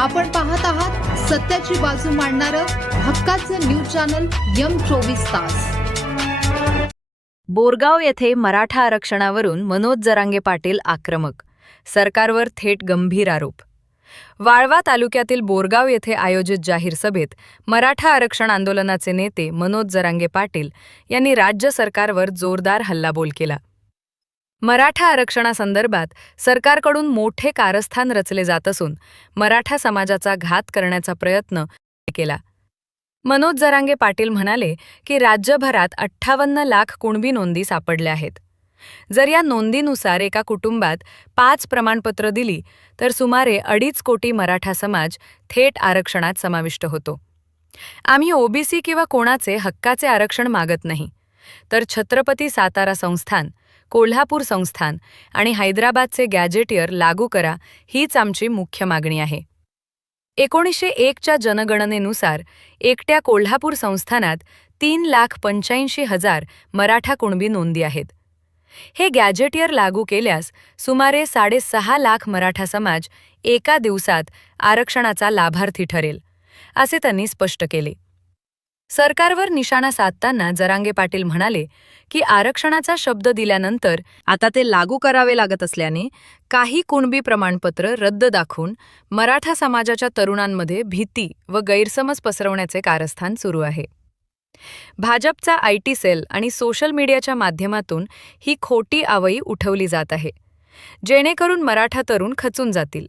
आपण पाहत आहात सत्याची बाजू मांडणारं हक्काचं न्यूज चॅनल M24 तास। बोरगाव येथे मराठा आरक्षणावरून मनोज जरांगे पाटील आक्रमक, सरकारवर थेट गंभीर आरोप। वाळवा तालुक्यातील बोरगाव येथे आयोजित जाहीर सभेत मराठा आरक्षण आंदोलनाचे नेते मनोज जरांगे पाटील यांनी राज्य सरकारवर जोरदार हल्लाबोल केला। मराठा आरक्षणासंदर्भात सरकारकडून मोठे कारस्थान रचले जात असून मराठा समाजाचा घात करण्याचा प्रयत्न केला। मनोज जरांगे पाटील म्हणाले की राज्यभरात 58 लाख कुणबी नोंदी सापडल्या आहेत। जर या नोंदीनुसार एका कुटुंबात 5 प्रमाणपत्र दिली तर सुमारे 2.5 कोटी मराठा समाज थेट आरक्षणात समाविष्ट होतो। आम्ही ओबीसी किंवा कोणाचे हक्काचे आरक्षण मागत नाही, तर छत्रपती सातारा संस्थान, कोल्हापूर संस्थान आणि हैदराबादचे गॅजेटियर लागू करा, हीच आमची मुख्य मागणी आहे। 1901च्या जनगणनेनुसार एकट्या कोल्हापूर संस्थानात 3,85,000 मराठा कुणबी नोंदी आहेत। हे गॅजेटियर लागू केल्यास सुमारे 6.5 लाख मराठा समाज एका दिवसात आरक्षणाचा लाभार्थी ठरेल, असे त्यांनी स्पष्ट केले। सरकारवर निशाणा साधताना जरांगे पाटील म्हणाले की आरक्षणाचा शब्द दिल्यानंतर आता ते लागू करावे लागत असल्याने काही कुणबी प्रमाणपत्र रद्द दाखवून मराठा समाजाच्या तरुणांमध्ये भीती व गैरसमज पसरवण्याचे कारस्थान सुरू आहे। भाजपचा IT सेल आणि सोशल मीडियाच्या माध्यमातून ही खोटी आवई उठवली जात आहे, जेणेकरून मराठा तरुण खचून जातील।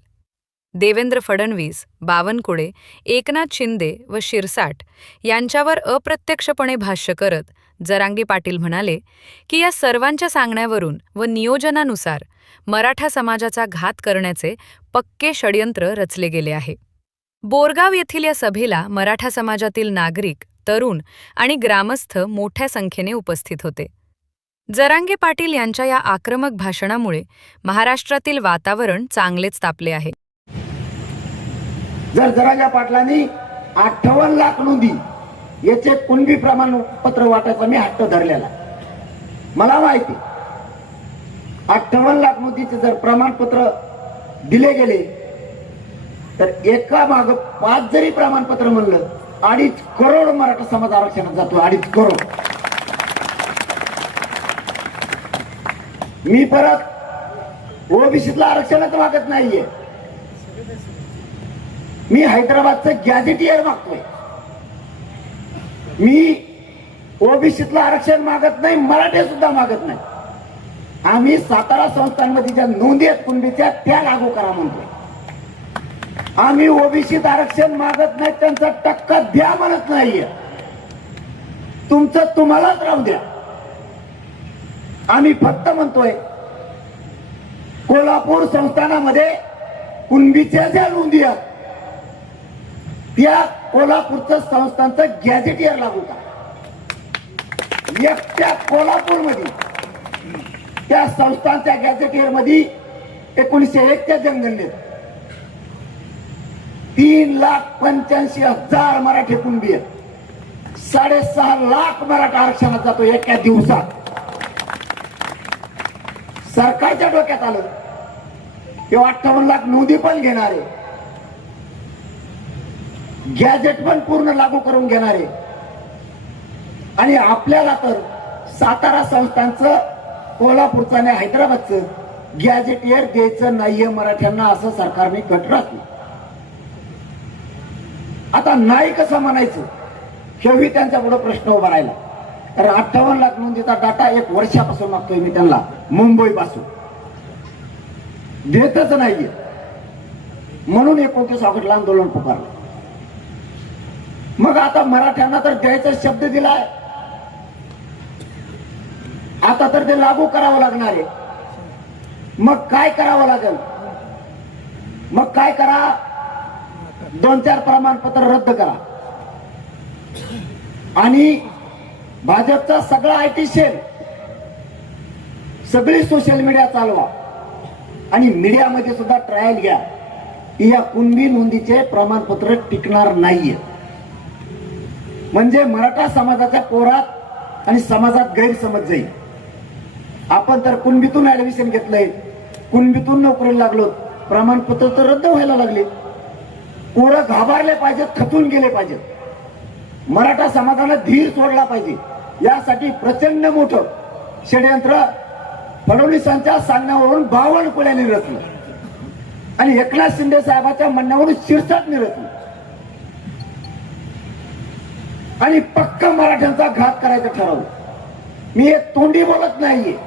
देवेंद्र फडणवीस, बावनकुळे, एकनाथ शिंदे व शिरसाट यांच्यावर अप्रत्यक्षपणे भाष्य करत जरांगे पाटील म्हणाले की या सर्वांच्या सांगण्यावरून व नियोजनानुसार मराठा समाजाचा घात करण्याचे पक्के षडयंत्र रचले गेले आहे। बोरगाव येथील या सभेला मराठा समाजातील नागरिक, तरुण आणि ग्रामस्थ मोठ्या संख्येने उपस्थित होते। जरांगे पाटील यांच्या या आक्रमक भाषणामुळे महाराष्ट्रातील वातावरण चांगलेच तापले आहे। जर जरांगे पाटलांनी 58 लाख नोंदी याचे कुणबी प्रमाणपत्र वाटायचा मी हट्ट धरलेला, मला माहिती 58 लाख नोंदीचे जर प्रमाणपत्र दिले गेले तर एका माग 5 जरी प्रमाणपत्र म्हणलं 2.5 करोड मराठा समाज आरक्षणात जातो। 2.5 करोड। मी परत ओबीसीतलं आरक्षणच मागत नाहीये, मी हैदराबादचं गॅजेटियर मागतोय। मी ओबीसीतलं आरक्षण मागत नाही, मराठे सुद्धा मागत नाही। आम्ही सातारा संस्थांमध्ये ज्या नोंदी आहेत कुणबीच्या त्या लागू करा म्हणतोय। आम्ही ओबीसीत आरक्षण मागत नाही, त्यांचा टक्का द्या म्हणत नाहीये, तुमचं तुम्हालाच राहू द्या। आम्ही फक्त म्हणतोय कोल्हापूर संस्थानामध्ये कुणबीच्या ज्या नोंदी आहेत त्या कोल्हापूरचं संस्थांचं गॅजेटियर लागू करा। एकट्या कोल्हापूरमध्ये त्या संस्थांच्या गॅजेटियर मध्ये 1901च्या जनगणनेत 3,85,000 मराठी कुणबी आहेत। 6.5 लाख मराठा आरक्षणात जातो एका दिवसात। सरकारच्या डोक्यात आलं तेव्हा 58 लाख नोंदी पण घेणारे, गॅजेट पण पूर्ण लागू करून घेणारे, आणि आपल्याला तर सातारा संस्थांचं, कोल्हापूरचं आणि हैदराबादचं गॅजेटियर द्यायचं नाहीये मराठ्यांना, असं सरकारने कट रचलं। आता नाही कसं म्हणायचं हेही त्यांच्या पुढे प्रश्न उभा राहिला। तर 58 लाख नोंदीचा डाटा 1 वर्षापासून मागतोय मी त्यांना, मुंबई पासून देतच नाहीये, म्हणून 29 ऑगस्टला आंदोलन पुकारलं। मग आता मराठ्यांना तर द्यायचा शब्द दिलाय, आता तर ते लागू करावं लागणार आहे। मग काय करावं लागेल? मग काय करा, 2-4 प्रमाणपत्र रद्द करा आणि भाजपचा सगळा IT सेल, सगळी सोशल मीडिया चालवा आणि मीडियामध्ये सुद्धा ट्रायल घ्या की या कुणबी नोंदीचे प्रमाणपत्र टिकणार नाहीये, म्हणजे मराठा समाजाच्या पोरात आणि समाजात गैरसमज जाईल। आपण तर कुणबीतून ऍडमिशन घेतलंय, कुणबीतून नोकरीला लागलो, प्रमाणपत्र तर रद्द व्हायला लागले। पोरं घाबरले पाहिजेत, खचून गेले पाहिजेत. मराठा समाजाला धीर सोडला पाहिजे. यासाठी प्रचंड मोठं षडयंत्र फडणवीसांच्या सांगण्यावरून बावनकुळ्यांनी रचलं आणि एकनाथ शिंदे साहेबांच्या म्हणण्यावरून शिरसाटने रचलं आणि पक्का मराठ्यांचा घात करायचं ठरवलं. मी हे तोंडी बोलत नाहीये.